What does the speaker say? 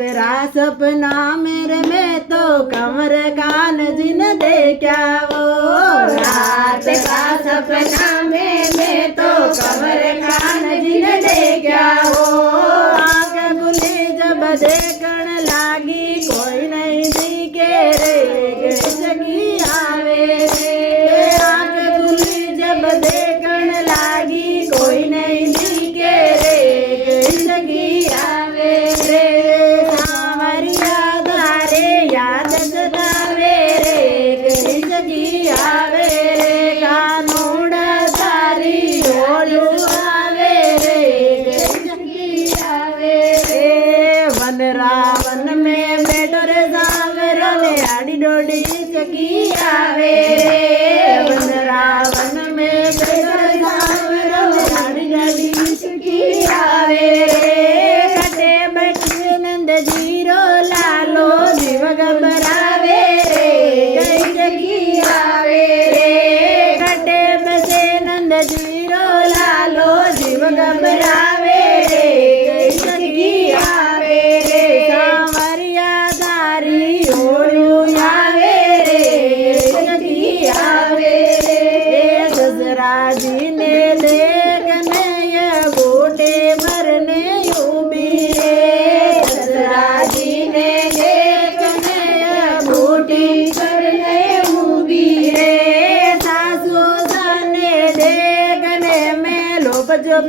तेरा सपना मेरे में तो कंवर कान जी ने देखा वो रात का सपना में तो कंवर कान जी ने देखा वो आँख खुली जब देखण लागी कोई नहीं दिखे रे जगी आवे रे आँख खुली जब देखण लागी कोई नहीं दिखे रे जगी आवे रे सांवरिया धारे याद सतावे रे जगी आवे रे कानूड़ा तारी ओळू आवे रे जगी आवे रे वन रावण में बैठो रे सांवरो ने आड़ी डोडी जगी आवे रे वन रावण में बैठो रे सांवरो ने आड़ी डोडी जगी आवे रे कटे बैठे नंद जीरो लालो जीव घबरावे रे जगी आवे रे कटे बसे नंद जीरो लालो जीव घबरावे रे जगी आवे रे सांवरिया धारी ओळू आवे रे जगी आवे रे ससरा जी ने देखने ये बूटे मरने यूबी रे ससरा जी ने देखने ये बूटी करने यूबी रे सासू साने देखने में लोग जब